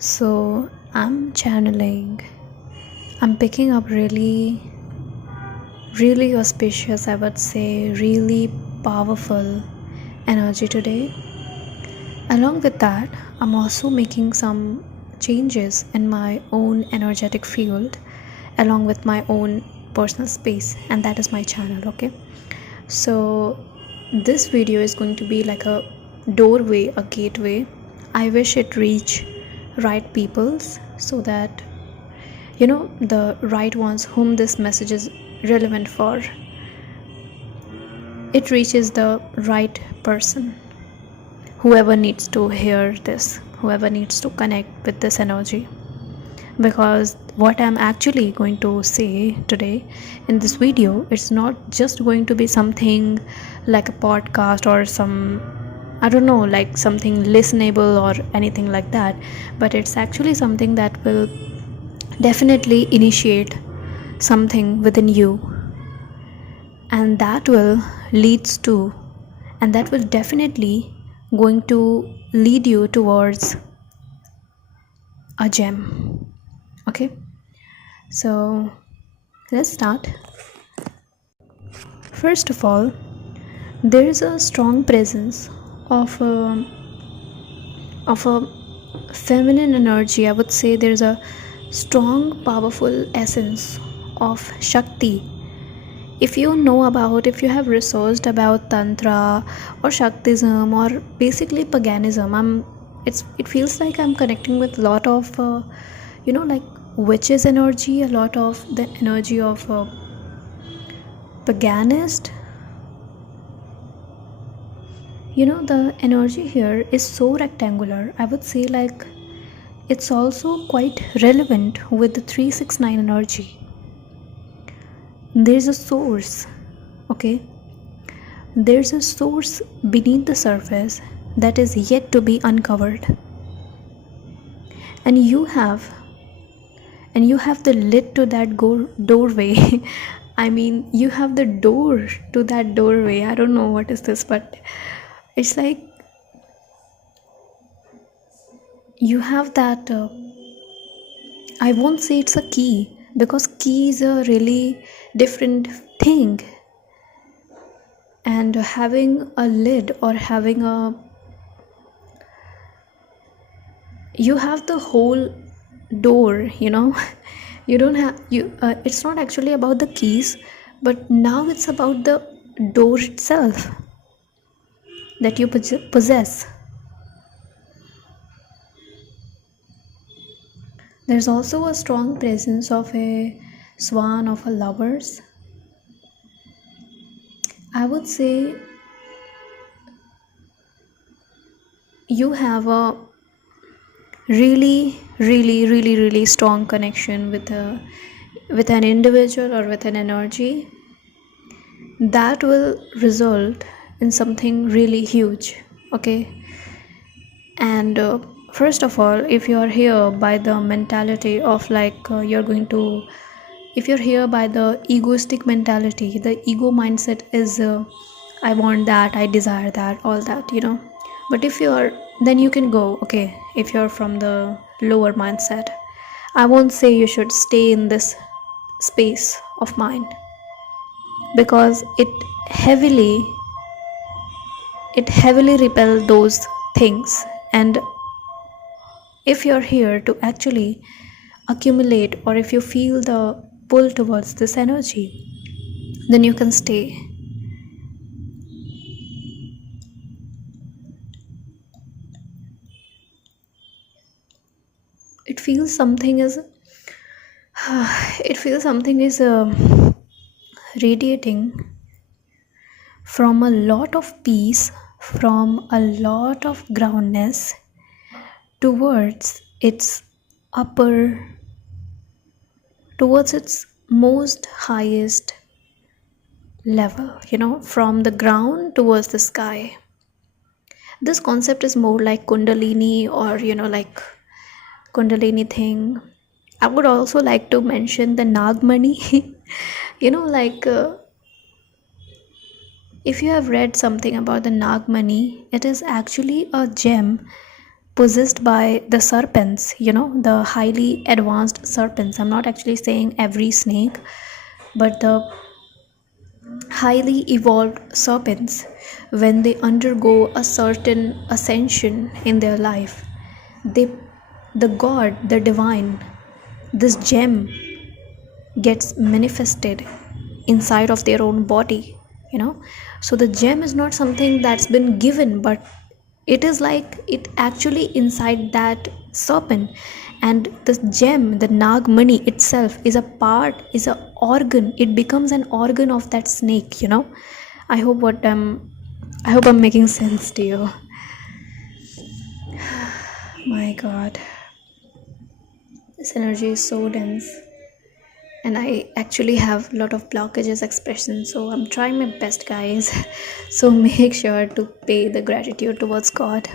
So I'm channeling, I'm picking up really auspicious, I would say, really powerful energy today. Along with that, I'm also making some changes in my own energetic field, along with my own personal space, and that is my channel. Okay, so this video is going to be like a doorway, a gateway. I wish it reach right peoples so that the right ones whom this message is relevant for, it reaches the right person, whoever needs to hear this, whoever needs to connect with this energy. Because what I'm actually going to say today in this video, it's not just going to be something like a podcast or some, I don't know, like something listenable or anything like that, but it's actually something that will definitely initiate something within you, and that will leads to, and that will definitely going to lead you towards a gem. Okay, so let's start. First of all, there is a strong presence of a feminine energy. I would say there's a strong powerful essence of Shakti. If you have researched about Tantra or Shaktism or basically paganism, it feels like I'm connecting with a lot of like witches energy, a lot of the energy of paganist. The energy here is so rectangular. I would say like it's also quite relevant with the 369 energy. There's a source, okay? There's a source beneath the surface that is yet to be uncovered. And you have the lid to that doorway. I mean, you have the door to that doorway. I don't know what is this, but it's like you have that I won't say it's a key, because key is a really different thing, and having a lid or having a, you have the whole door. You don't have you it's not actually about the keys, but now it's about the door itself that you possess. There's also a strong presence of a swan of a lovers. I would say you have a really strong connection with an individual or with an energy that will result in something really huge. Okay, and first of all, if you are here by the mentality of like if you're here by the egoistic mentality, the ego mindset is I want that, I desire that, all that, but if you're, then you can go. Okay, if you're from the lower mindset, I won't say you should stay in this space of mind, because it heavily repel those things. And if you're here to actually accumulate, or if you feel the pull towards this energy, then you can stay. It feels something is radiating from a lot of peace, from a lot of groundness towards its upper, towards its most highest level, from the ground towards the sky. This concept is more like kundalini, or like kundalini thing. I would also like to mention the nagmani. Like if you have read something about the nagmani, it is actually a gem possessed by the serpents, the highly advanced serpents. I'm not actually saying every snake, but the highly evolved serpents, when they undergo a certain ascension in their life, the god, the divine, this gem gets manifested inside of their own body. So the gem is not something that's been given, but it is like it actually inside that serpent. And the gem, the nagmani itself, is a organ. It becomes an organ of that snake. I hope I'm making sense to you. My god, this energy is so dense, and I actually have a lot of blockages expression, so I'm trying my best, guys. So make sure to pay the gratitude towards God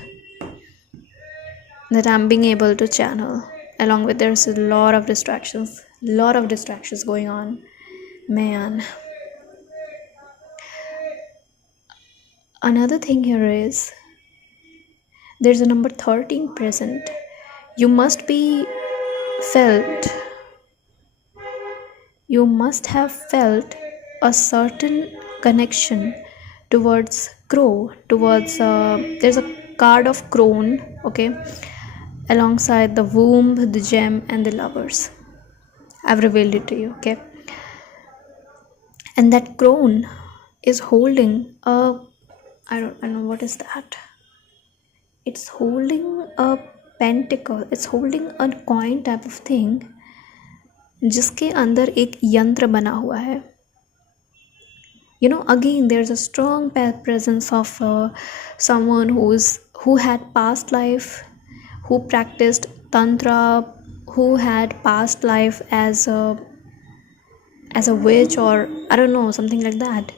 that I'm being able to channel. Along with, there's a lot of distractions going on, man. Another thing here is there's a number 13 present. You must have felt a certain connection towards there's a card of Crone, okay, alongside the womb, the gem, and the lovers. I've revealed it to you, okay? And that Crone is holding I don't know what is that. It's holding a pentacle. It's holding a coin type of thing, जिसके अंदर एक यंत्र बना हुआ है. Again, there's a strong presence of someone who had past life, who practiced Tantra, who had past life as a witch, or I don't know, something like that.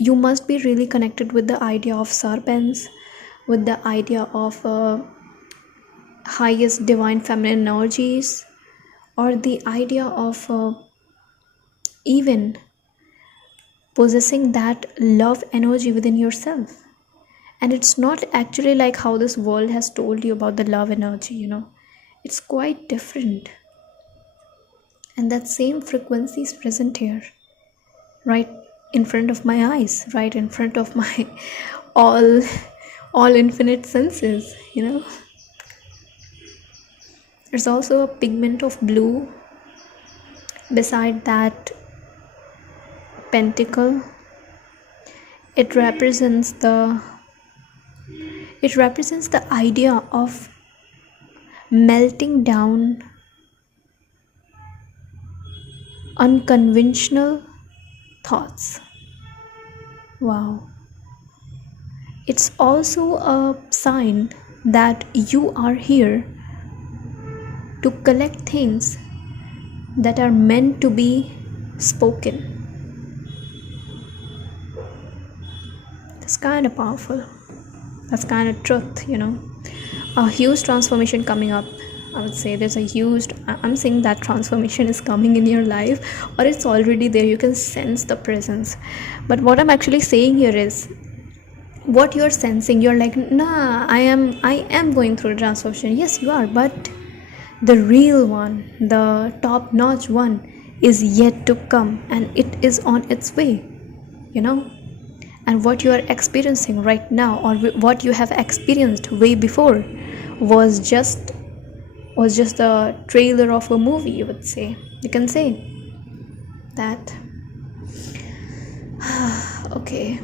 You must be really connected with the idea of serpents, with the idea of highest divine feminine energies, or the idea of even possessing that love energy within yourself. And it's not actually like how this world has told you about the love energy. It's quite different. And that same frequency is present here, right in front of my eyes, right in front of my all infinite senses. There's also a pigment of blue beside that pentacle. It represents the idea of melting down unconventional thoughts. Wow. It's also a sign that you are here to collect things that are meant to be spoken. That's kind of powerful. That's kind of truth. A huge transformation coming up. I would say I'm saying that transformation is coming in your life, or it's already there. You can sense the presence. But what I'm actually saying here is, what you're sensing, you're like, nah, I am going through a transformation. Yes, you are, but the real one, the top-notch one, is yet to come, and it is on its way. And what you are experiencing right now, or what you have experienced way before, was just the trailer of a movie, you would say. You can say that. Okay.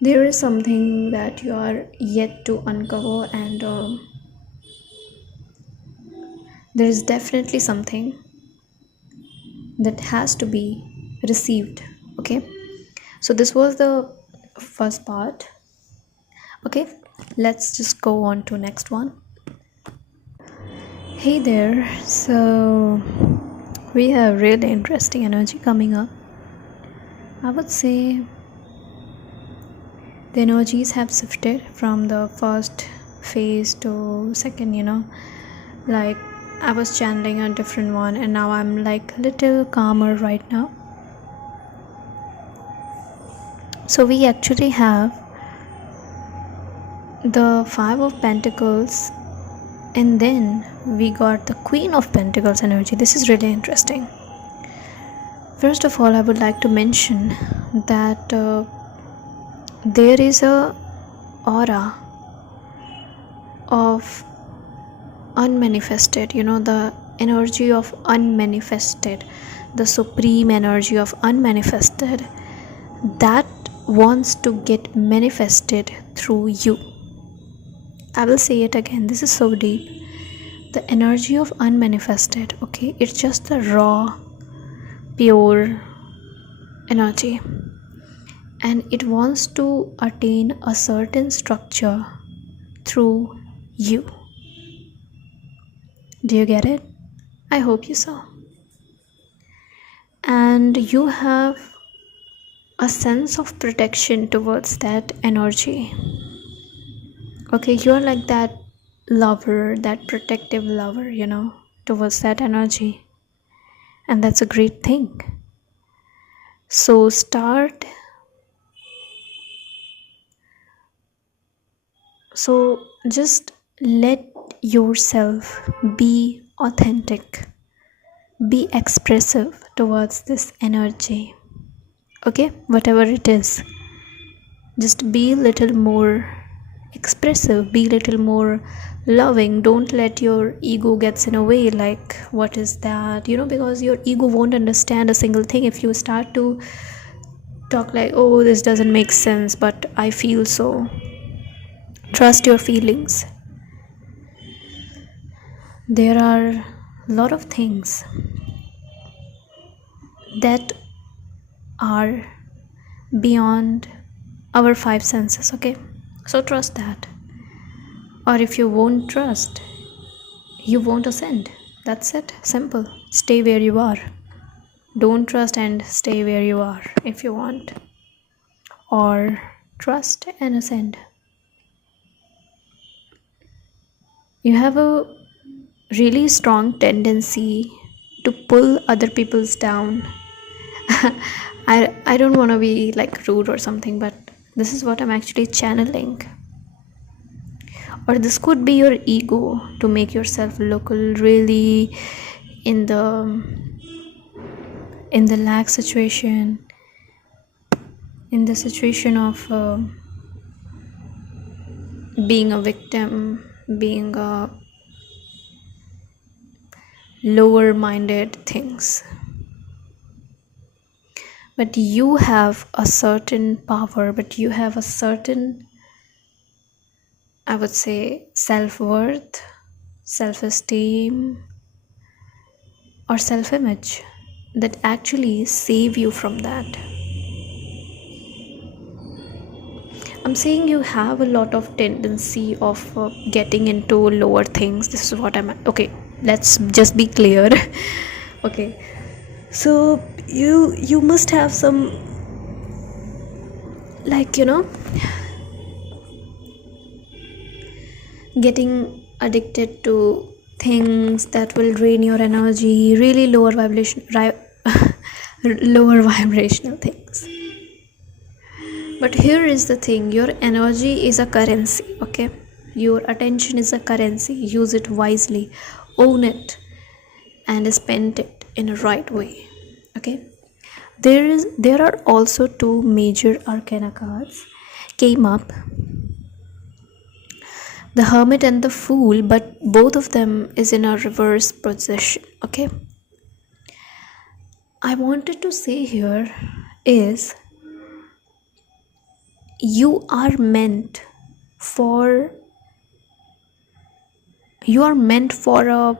There is something that you are yet to uncover, and there is definitely something that has to be received. Okay, so this was the first part. Okay, let's just go on to next one. Hey there. So we have really interesting energy coming up. I would say the energies have shifted from the first phase to second, like I was channeling a different one, and now I'm like little calmer right now. So we actually have the Five of Pentacles, and then we got the Queen of Pentacles energy. This is really interesting. First of all, I would like to mention that there is a aura of unmanifested, the energy of unmanifested, the supreme energy of unmanifested that wants to get manifested through you. I will say it again, this is so deep. The energy of unmanifested, okay, it's just the raw, pure energy, and it wants to attain a certain structure through you. Do you get it? I hope you saw. And you have a sense of protection towards that energy. Okay, you're like that lover, that protective lover, towards that energy. And that's a great thing. So just let yourself be authentic, be expressive towards this energy. Okay, whatever it is, just be a little more expressive, be a little more loving. Don't let your ego gets in a way, like what is that, because your ego won't understand a single thing if you start to talk like, oh, this doesn't make sense, but I feel so. Trust your feelings. There are a lot of things that are beyond our five senses, okay? So trust that. Or if you won't trust, you won't ascend. That's it. Simple. Stay where you are. Don't trust and stay where you are if you want. Or trust and ascend. You have a really strong tendency to pull other people's down. I don't want to be like rude or something, but this is what I'm actually channeling. Or this could be your ego to make yourself look really in the lack situation, in the situation of being a victim, being a lower minded things. But you have a certain power, but you have a certain, I would say, self-worth, self-esteem, or self-image that actually save you from that. I'm saying you have a lot of tendency of getting into lower things. This is what okay, let's just be clear. Okay, so you must have some, like, getting addicted to things that will drain your energy, really lower vibrational things. But here is the thing, your energy is a currency, okay? Your attention is a currency. Use it wisely, own it, and spend it in a right way, okay? There are also two major arcana cards came up, the Hermit and the Fool, but both of them is in a reverse position, okay? I wanted to say here is you are meant for a,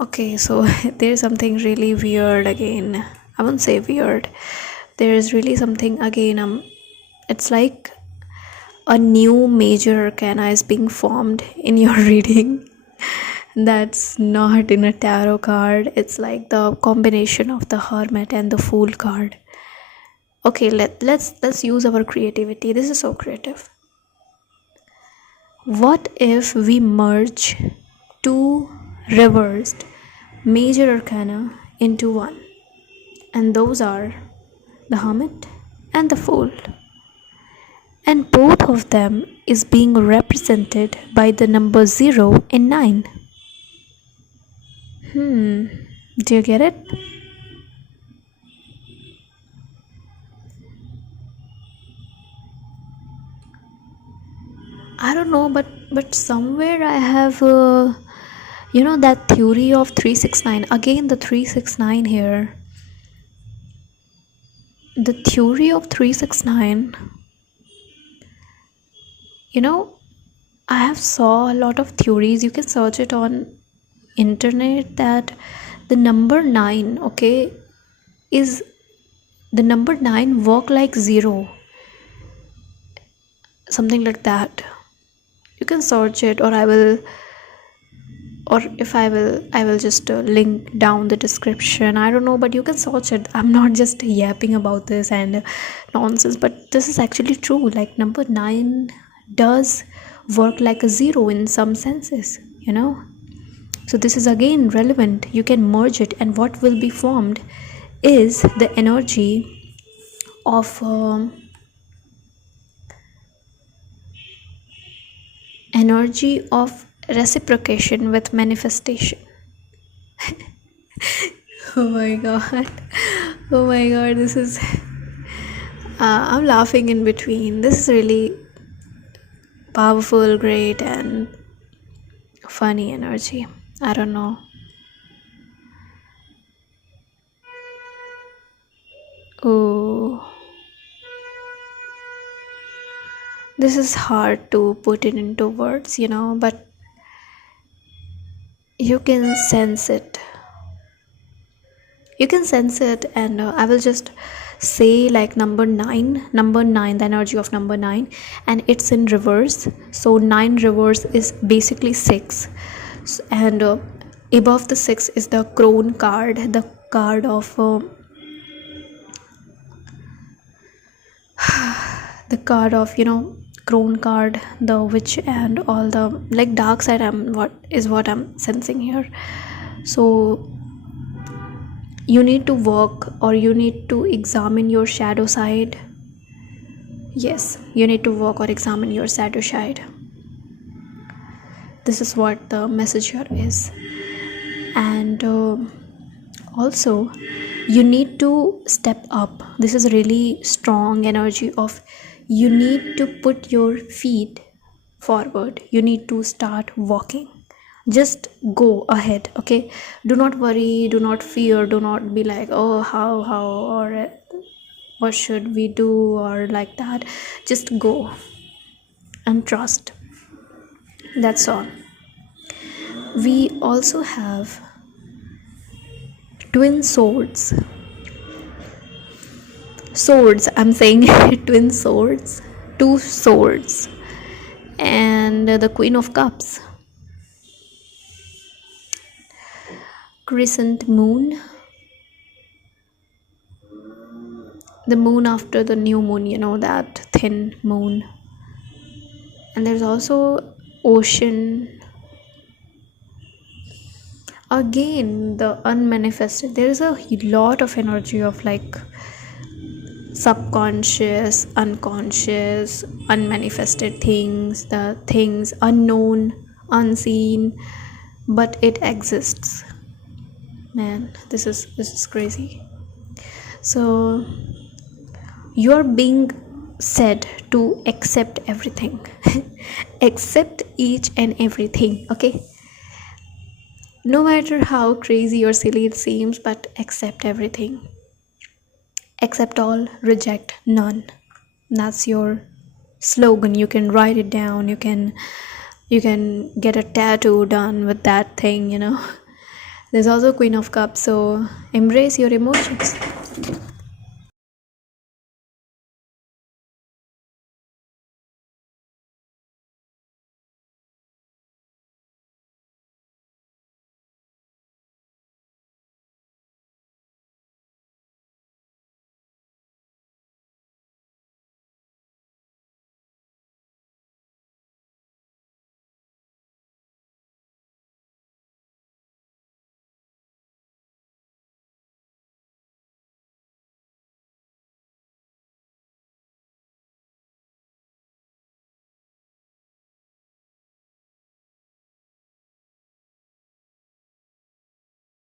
okay, so there's something really weird again. I won't say weird, there is really something again. It's like a new major arcana is being formed in your reading. That's not in a tarot card. It's like the combination of the Hermit and the Fool card. Okay, let's use our creativity. This is so creative. What if we merge two reversed major arcana into one? And those are the Hermit and the Fool. And both of them is being represented by the number 0 and 9. Do you get it? I don't know, but somewhere I have that theory of 369. Again, the 369 here. The theory of 369, I have saw a lot of theories. You can search it on internet that the number 9, okay, is the number 9 work like 0, something like that. You can search it, or I will just link down the description. I don't know, but you can search it. I'm not just yapping about this and nonsense, but this is actually true. Like number 9 does work like a 0 in some senses, so this is again relevant. You can merge it, and what will be formed is the energy of reciprocation with manifestation. Oh my god, this is I'm laughing in between. This is really powerful, great, and funny energy. I don't know. Oh, this is hard to put it into words, but you can sense it. And I will just say like number 9, the energy of number 9, and it's in reverse. So 9 reverse is basically 6, and above the 6 is the Crone card, the card of Crone card, the witch, and all the like dark side. What I'm sensing here. So you need to work, or you need to examine your shadow side. Yes, you need to work or examine your shadow side. This is what the message here is. And also you need to step up. This is a really strong energy of you need to put your feet forward. You need to start walking. Just go ahead, okay? Do not worry, do not fear, do not be like, oh, how, or what should we do, or like that. Just go and trust. That's all. We also have twin swords. I'm saying twin swords, 2 swords, and the Queen of Cups. Crescent moon, the moon after the new moon, that thin moon. And there's also ocean. Again, the unmanifested. There is a lot of energy of like subconscious, unconscious, unmanifested things, the things unknown, unseen, but it exists. Man, this is crazy. So you're being said to accept everything. Accept each and everything, okay? No matter how crazy or silly it seems, but accept everything. Accept all, reject none. That's your slogan. You can write it down. You can get a tattoo done with that thing, There's also Queen of Cups, so embrace your emotions.